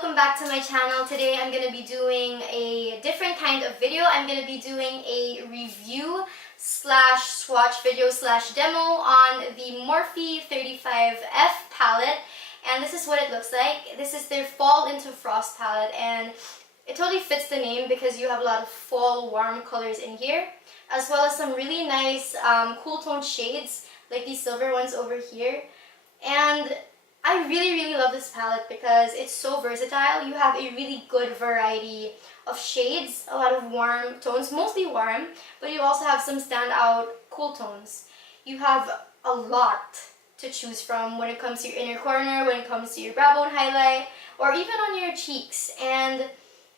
welcome back to my channel. Today I'm going to be doing a different kind of video. I'm going to be doing a review slash swatch video slash demo on the Morphe 35F palette, and this is what it looks like. This is their Fall into Frost palette, and it totally fits the name because you have a lot of fall warm colors in here, as well as some really nice cool tone shades like these silver ones over here. And I really love this palette because it's so versatile. You have a really good variety of shades, a lot of warm tones, mostly warm, but you also have some standout cool tones. You have a lot to choose from when it comes to your inner corner, when it comes to your brow bone highlight, or even on your cheeks. And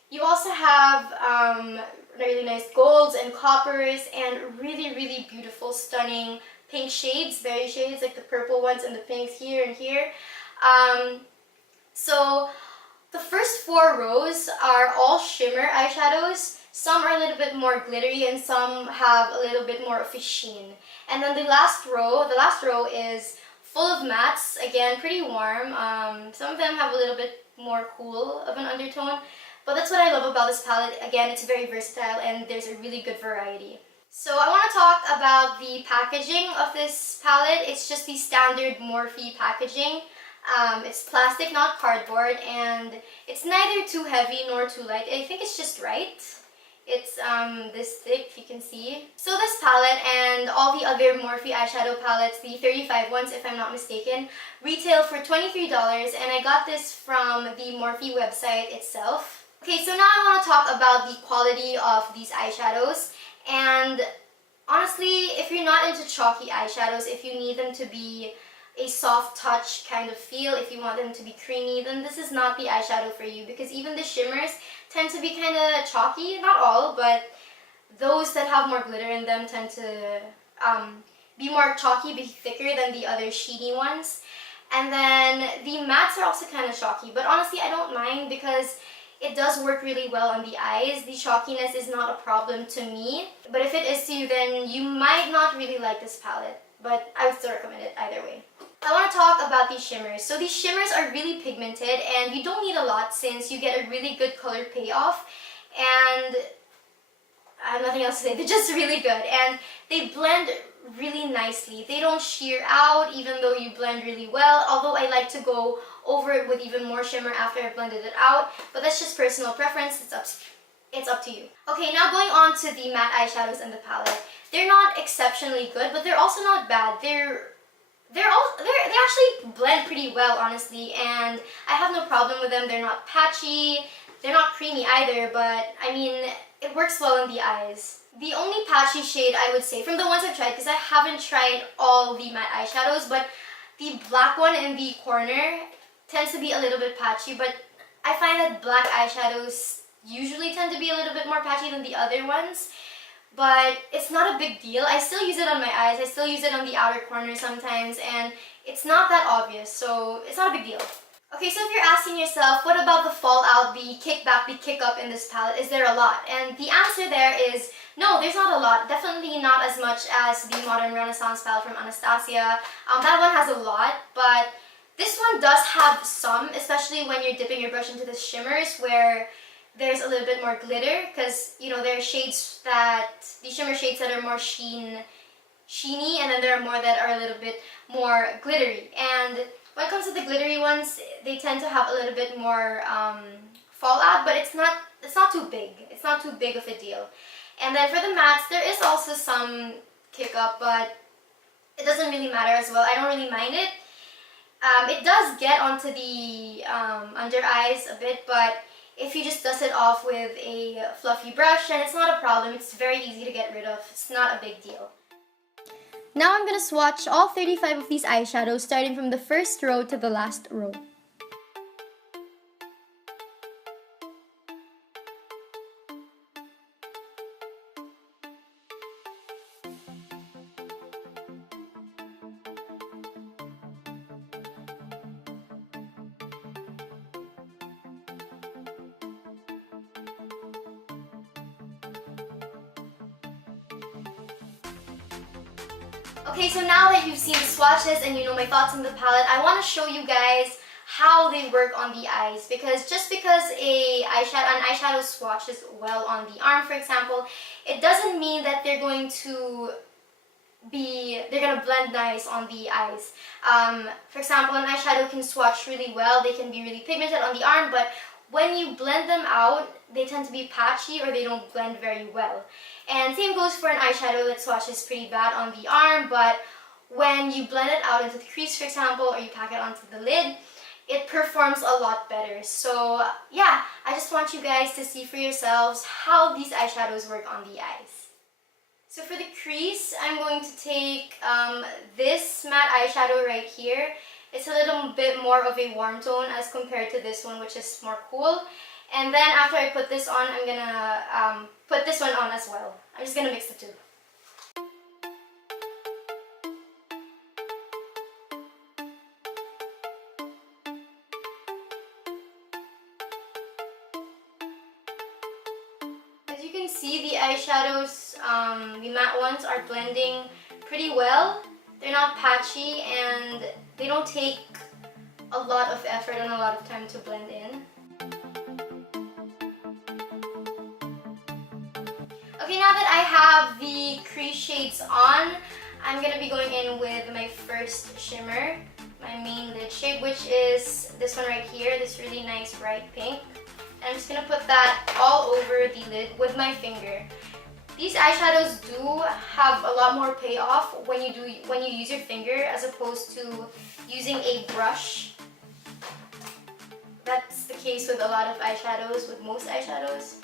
you also have really nice golds and coppers and really beautiful, stunning pink shades, berry shades like the purple ones and the pinks here and here. So the first 4 rows are all shimmer eyeshadows. Some are a little bit more glittery and some have a little bit more of a sheen. And then the last row is full of mattes, again pretty warm. Some of them have a little bit more cool of an undertone, but that's what I love about this palette. Again, it's very versatile and there's a really good variety. So I want to talk about the packaging of this palette. It's just the standard Morphe packaging. It's plastic, not cardboard, and it's neither too heavy nor too light. I think it's just right. It's this thick, if you can see. So this palette and all the other Morphe eyeshadow palettes, the 35 ones if I'm not mistaken, retail for $23, and I got this from the Morphe website itself. Okay, so now I want to talk about the quality of these eyeshadows. And honestly, if you're not into chalky eyeshadows, if you need them to be a soft touch kind of feel, if you want them to be creamy, then this is not the eyeshadow for you, because even the shimmers tend to be kind of chalky. Not all, but those that have more glitter in them tend to be more chalky, be thicker than the other sheeny ones. And then the mattes are also kind of chalky, but honestly I don't mind because it does work really well on the eyes. The chalkiness is not a problem to me, but if it is to you, then you might not really like this palette, but I would still recommend it either way. I want to talk about these shimmers. So these shimmers are really pigmented and you don't need a lot since you get a really good color payoff, and I have nothing else to say. They're just really good and they blend really nicely. They don't sheer out even though you blend really well, although I like to go over it with even more shimmer after I've blended it out, but that's just personal preference. It's up to you. Okay, now going on to the matte eyeshadows in the palette. They're not exceptionally good, but they're also not bad. They actually blend pretty well, honestly, and I have no problem with them. They're not patchy, they're not creamy either, but I mean, it works well in the eyes. The only patchy shade I would say, from the ones I've tried, because I haven't tried all the matte eyeshadows, but the black one in the corner tends to be a little bit patchy, but I find that black eyeshadows usually tend to be a little bit more patchy than the other ones. But it's not a big deal. I still use it on my eyes, I still use it on the outer corner sometimes, and it's not that obvious, so it's not a big deal. Okay, so if you're asking yourself, what about the fallout, the kickback, the kick up in this palette? Is there a lot? And the answer there is no, there's not a lot. Definitely not as much as the Modern Renaissance palette from Anastasia. That one has a lot, but this one does have some, especially when you're dipping your brush into the shimmers where there's a little bit more glitter, because you know there are shades that, the shimmer shades that are more sheeny, and then there are more that are a little bit more glittery. And when it comes to the glittery ones, they tend to have a little bit more fallout, but it's not too big. It's not too big of a deal. And then for the mattes, there is also some kick up, but it doesn't really matter as well. I don't really mind it. It does get onto the under eyes a bit, but if you just dust it off with a fluffy brush, then it's not a problem. It's very easy to get rid of. It's not a big deal. Now I'm going to swatch all 35 of these eyeshadows, starting from the first row to the last row. Okay, so now that you've seen the swatches and you know my thoughts on the palette, I want to show you guys how they work on the eyes, because just because an eyeshadow swatches well on the arm, for example, it doesn't mean that they're gonna blend nice on the eyes. For example, an eyeshadow can swatch really well, they can be really pigmented on the arm, but when you blend them out, they tend to be patchy or they don't blend very well. And same goes for an eyeshadow that swatches pretty bad on the arm, but when you blend it out into the crease, for example, or you pack it onto the lid, it performs a lot better. So yeah, I just want you guys to see for yourselves how these eyeshadows work on the eyes. So for the crease, I'm going to take this matte eyeshadow right here. It's a little bit more of a warm tone as compared to this one, which is more cool. And then after I put this on, I'm gonna put this one on as well. I'm just gonna mix the two. As you can see, the eyeshadows, the matte ones, are blending pretty well. They're not patchy and they don't take a lot of effort and a lot of time to blend in. Okay, now that I have the crease shades on, I'm going to be going in with my first shimmer, my main lid shade, which is this one right here, this really nice bright pink. And I'm just going to put that all over the lid with my finger. These eyeshadows do have a lot more payoff when you use your finger as opposed to using a brush. That's the case with a lot of eyeshadows, with most eyeshadows.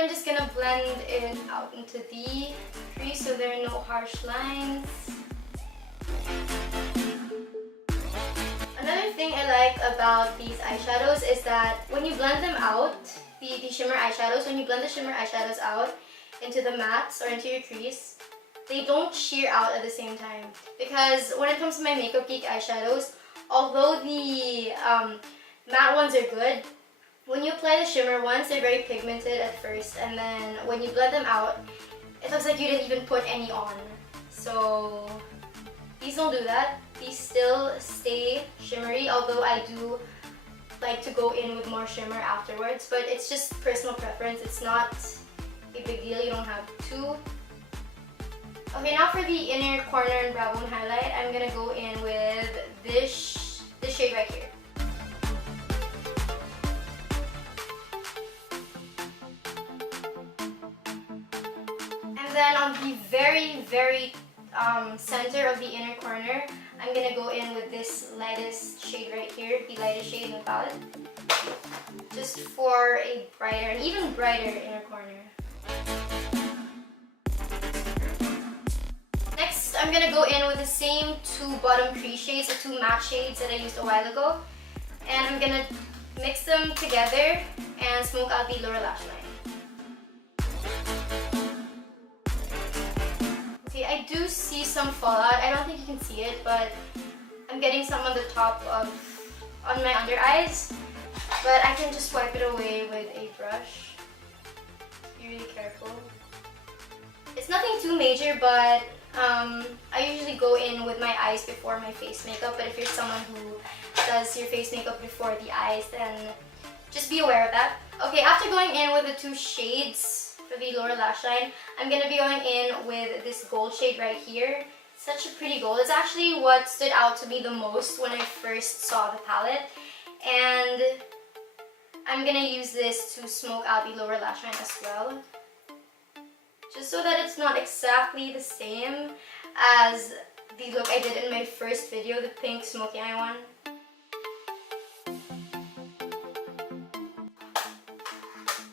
I'm just gonna blend it out into the crease so there are no harsh lines. Another thing I like about these eyeshadows is that when you blend them out, the shimmer eyeshadows, when you blend the shimmer eyeshadows out into the mattes or into your crease, they don't sheer out at the same time. Because when it comes to my Makeup Geek eyeshadows, although the matte ones are good, when you apply the shimmer ones, they're very pigmented at first, and then when you blend them out, it looks like you didn't even put any on. So these don't do that. These still stay shimmery, although I do like to go in with more shimmer afterwards, but it's just personal preference. It's not a big deal, you don't have to. Okay, now for the inner corner and brow bone highlight, I'm gonna go in with this shade right here. And then on the very center of the inner corner, I'm gonna go in with this lightest shade right here, the lightest shade in the palette, just for a brighter, an even brighter inner corner. Next, I'm gonna go in with the same two bottom crease shades, the two matte shades that I used a while ago, and I'm gonna mix them together and smoke out the lower lash line. I do see some fallout. I don't think you can see it, but I'm getting some on the top on my under eyes. But I can just wipe it away with a brush. Be really careful. It's nothing too major, but I usually go in with my eyes before my face makeup. But if you're someone who does your face makeup before the eyes, then just be aware of that. Okay, after going in with the two shades for the lower lash line, I'm going to be going in with this gold shade right here. Such a pretty gold. It's actually what stood out to me the most when I first saw the palette. And I'm going to use this to smoke out the lower lash line as well. Just so that it's not exactly the same as the look I did in my first video, the pink smoky eye one.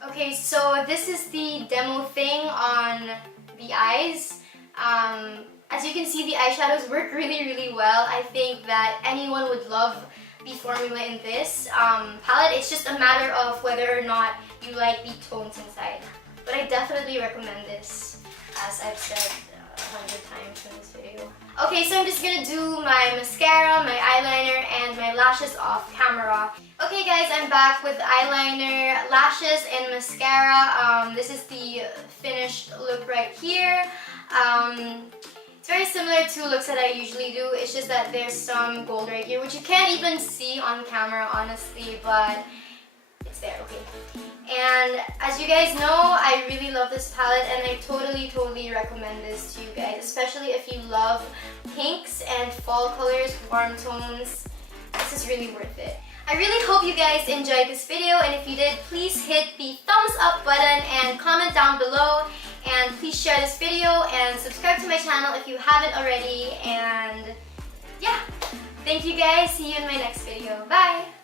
Okay, so this is the demo thing on the eyes. As you can see, the eyeshadows work really well. I think that anyone would love the formula in this palette. It's just a matter of whether or not you like the tones inside. But I definitely recommend this, as I've said a 100 times in this video. Okay, so I'm just gonna do my mascara, my eyeliner, and my lashes off camera. Okay guys, I'm back with eyeliner, lashes, and mascara. This is the finished look right here. It's very similar to looks that I usually do. It's just that there's some gold right here, which you can't even see on camera, honestly, but it's there, okay. And as you guys know, I really love this palette, and I totally recommend this to you guys, especially if you love pinks and fall colors, warm tones. This is really worth it. I really hope you guys enjoyed this video, and if you did, please hit the thumbs up button and comment down below, and please share this video and subscribe to my channel if you haven't already. And yeah, thank you guys. See you in my next video. Bye!